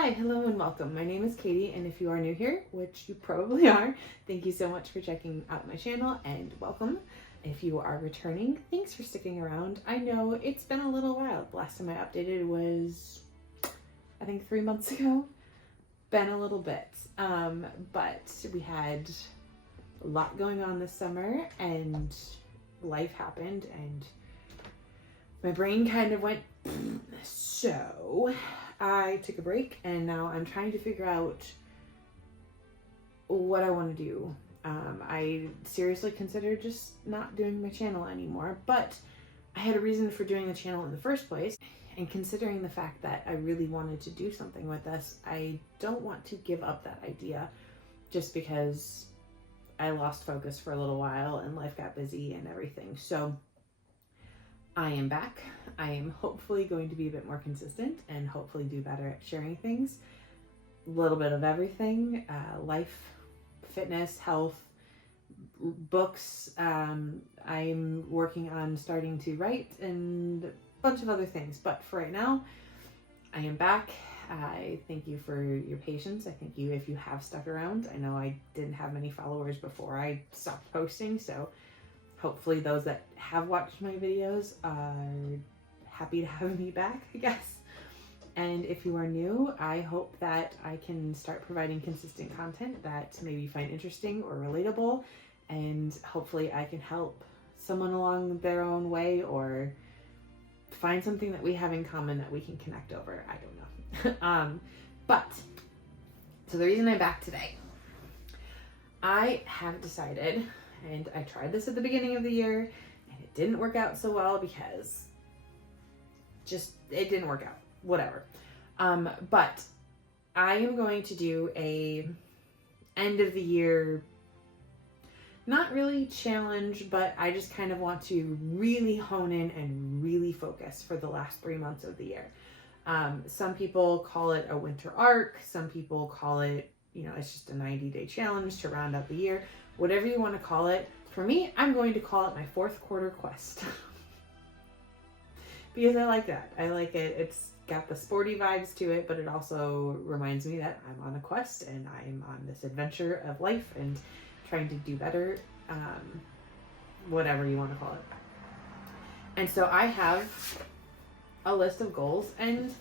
Hi, hello, and welcome. My name is Katie, and if you are new here, which you probably are, thank you so much for checking out my channel, and welcome. If you are returning, thanks for sticking around. I know it's been a little while. The last time I updated was, I think, 3 months ago. Been a little bit, but we had a lot going on this summer, and life happened, and my brain kind of went, so I took a break, and now I'm trying to figure out what I want to do. I seriously considered just not doing my channel anymore, but I had a reason for doing the channel in the first place. And considering the fact that I really wanted to do something with this, I don't want to give up that idea just because I lost focus for a little while and life got busy and everything. So I am back. I am hopefully going to be a bit more consistent and hopefully do better at sharing things. A little bit of everything, life, fitness, health, books. I'm working on starting to write and a bunch of other things. But for right now, I am back. I thank you for your patience. I thank you if you have stuck around. I know I didn't have many followers before I stopped posting, so hopefully those that have watched my videos are happy to have me back, I guess. And if you are new, I hope that I can start providing consistent content that maybe you find interesting or relatable, and hopefully I can help someone along their own way or find something that we have in common that we can connect over. I don't know. So the reason I'm back today, I have decided, and I tried this at the beginning of the year, and it didn't work out so well because it didn't work out. Whatever. But I am going to do a end of the year, not really challenge, but I just kind of want to really hone in and really focus for the last 3 months of the year. Some people call it a winter arc. Some people call it, it's just a 90-day challenge to round out the year. Whatever you want to call it. For me, I'm going to call it my 4th quarter quest. Because I like that. I like it. It's got the sporty vibes to it, but it also reminds me that I'm on a quest and I'm on this adventure of life and trying to do better, whatever you want to call it. And so I have a list of goals, and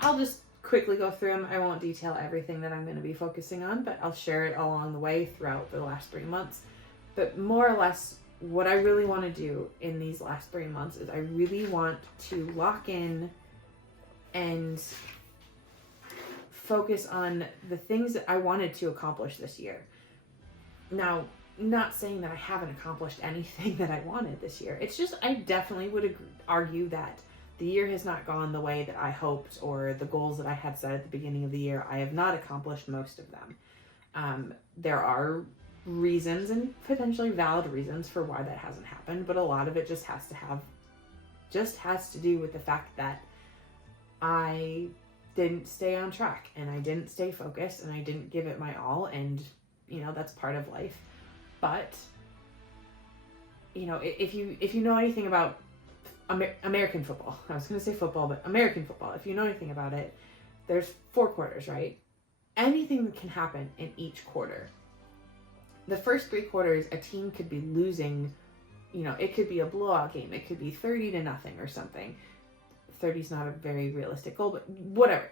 I'll just quickly go through them. I won't detail everything that I'm going to be focusing on, but I'll share it along the way throughout the last 3 months. But more or less, what I really want to do in these last 3 months is I really want to lock in and focus on the things that I wanted to accomplish this year. Now, not saying that I haven't accomplished anything that I wanted this year. It's just, I definitely would argue that the year has not gone the way that I hoped, or the goals that I had set at the beginning of the year, I have not accomplished most of them. There are reasons, and potentially valid reasons, for why that hasn't happened, but a lot of it just has to do with the fact that I didn't stay on track, and I didn't stay focused, and I didn't give it my all, and that's part of life. But if you know anything about American football, I was going to say football, but American football, if you know anything about it, there's 4 quarters, right? Anything can happen in each quarter. The first 3 quarters, a team could be losing, it could be a blowout game. It could be 30-0 or something. 30 is not a very realistic goal, but whatever.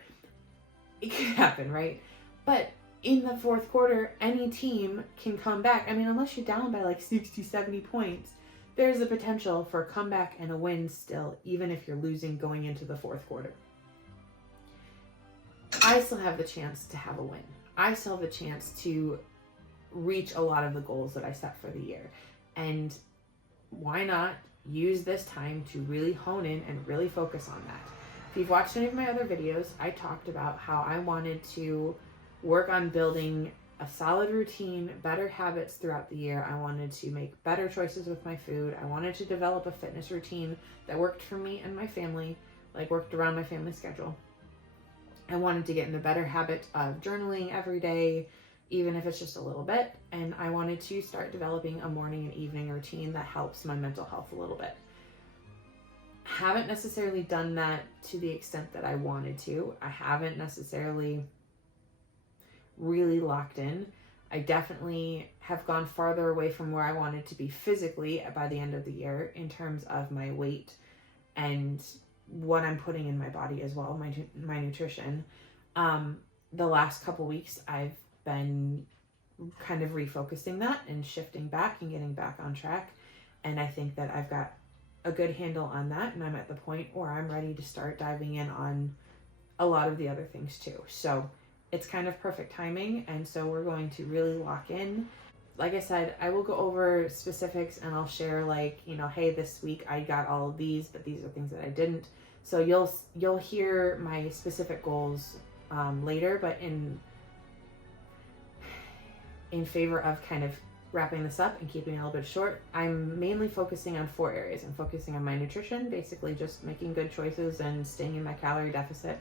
It could happen, right? But in the 4th quarter, any team can come back. I mean, unless you're down by like 60, 70 points, there's a potential for a comeback and a win still, even if you're losing going into the 4th quarter. I still have the chance to have a win. I still have the chance to reach a lot of the goals that I set for the year. And why not use this time to really hone in and really focus on that? If you've watched any of my other videos, I talked about how I wanted to work on building a solid routine, better habits throughout the year. I wanted to make better choices with my food. I wanted to develop a fitness routine that worked for me and my family, like worked around my family schedule. I wanted to get in the better habit of journaling every day, even if it's just a little bit. And I wanted to start developing a morning and evening routine that helps my mental health a little bit. Haven't necessarily done that to the extent that I wanted to. I haven't necessarily really locked in. I definitely have gone farther away from where I wanted to be physically by the end of the year in terms of my weight and what I'm putting in my body as well, my nutrition. The last couple weeks, I've been kind of refocusing that and shifting back and getting back on track. And I think that I've got a good handle on that. And I'm at the point where I'm ready to start diving in on a lot of the other things too. So it's kind of perfect timing. And so we're going to really lock in. Like I said, I will go over specifics and I'll share like, you know, hey, this week I got all of these, but these are things that I didn't. So you'll hear my specific goals later, but in favor of kind of wrapping this up and keeping it a little bit short, I'm mainly focusing on 4 areas. I'm focusing on my nutrition, basically just making good choices and staying in my calorie deficit.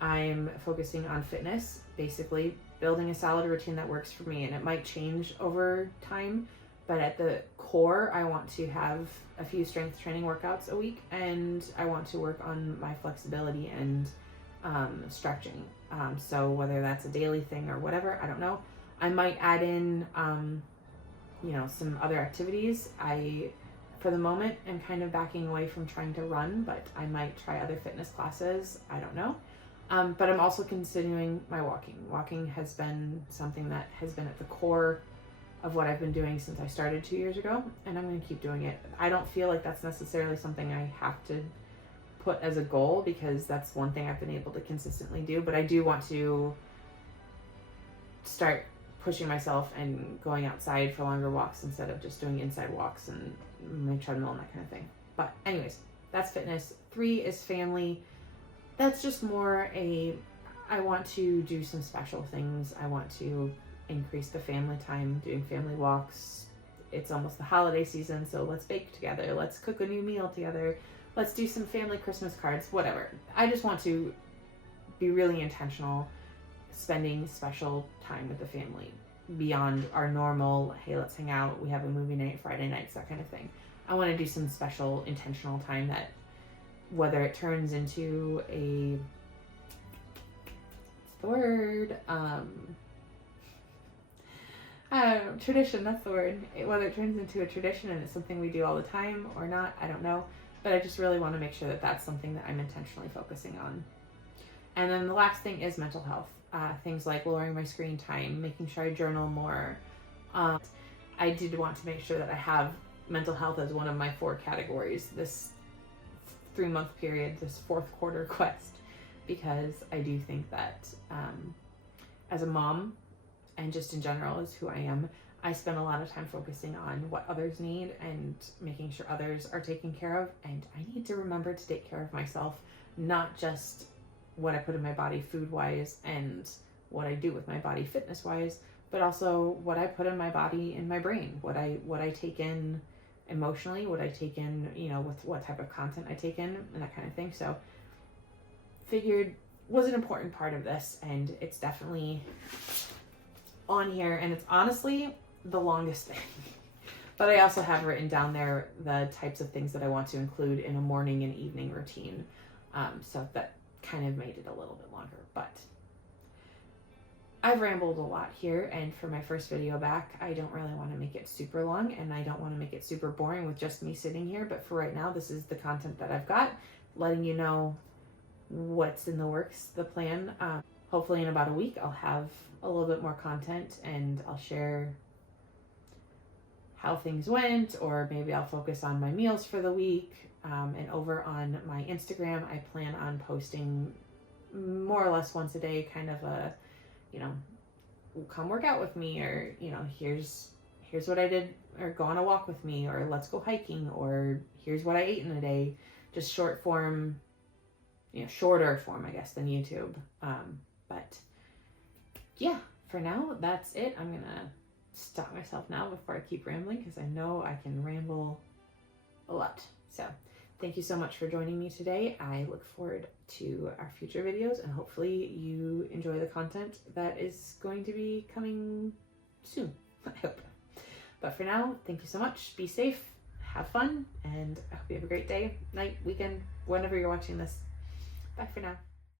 I'm focusing on fitness, basically building a solid routine that works for me, and it might change over time, but at the core, I want to have a few strength training workouts a week, and I want to work on my flexibility and stretching. So whether that's a daily thing or whatever, I don't know. I might add in, you know, some other activities. I, for the moment, am kind of backing away from trying to run, but I might try other fitness classes. I don't know. But I'm also considering my walking. Walking has been something that has been at the core of what I've been doing since I started 2 years ago, and I'm going to keep doing it. I don't feel like that's necessarily something I have to put as a goal, because that's one thing I've been able to consistently do, but I do want to start pushing myself and going outside for longer walks instead of just doing inside walks and my treadmill and that kind of thing. But anyways, that's fitness. 3 is family. That's just more I want to do some special things. I want to increase the family time, doing family walks. It's almost the holiday season, so let's bake together. Let's cook a new meal together. Let's do some family Christmas cards, whatever. I just want to be really intentional, spending special time with the family beyond our normal, hey, let's hang out, we have a movie night, Friday nights, that kind of thing. I want to do some special intentional time that, whether it turns into a, what's the word? I don't know, tradition, that's the word. Whether it turns into a tradition and it's something we do all the time or not, I don't know. But I just really want to make sure that that's something that I'm intentionally focusing on. And then the last thing is mental health. Things like lowering my screen time, making sure I journal more. I did want to make sure that I have mental health as one of my 4 categories this 3-month period, this 4th quarter quest, because I do think that as a mom, and just in general as who I am, I spend a lot of time focusing on what others need and making sure others are taken care of, and I need to remember to take care of myself, not just what I put in my body food-wise and what I do with my body fitness-wise, but also what I put in my body and my brain, what I take in emotionally, what I take in, you know, with what type of content I take in and that kind of thing. So figured was an important part of this, and it's definitely on here, and it's honestly the longest thing. But I also have written down there the types of things that I want to include in a morning and evening routine. So that kind of made it a little bit longer, but I've rambled a lot here, and for my first video back, I don't really want to make it super long, and I don't want to make it super boring with just me sitting here, but for right now, this is the content that I've got, letting you know what's in the works, the plan. Hopefully in about a week, I'll have a little bit more content, and I'll share how things went, or maybe I'll focus on my meals for the week. And over on my Instagram, I plan on posting more or less once a day, kind of a, you know, come work out with me, or, you know, here's what I did, or go on a walk with me, or let's go hiking, or here's what I ate in a day. Just short form, you know, shorter form, I guess, than YouTube. But yeah, for now, that's it. I'm gonna stop myself now before I keep rambling, because I know I can ramble a lot. So thank you so much for joining me today. I look forward to our future videos, and hopefully you enjoy the content that is going to be coming soon, I hope. But for now, thank you so much. Be safe, have fun, and I hope you have a great day, night, weekend, whenever you're watching this. Bye for now.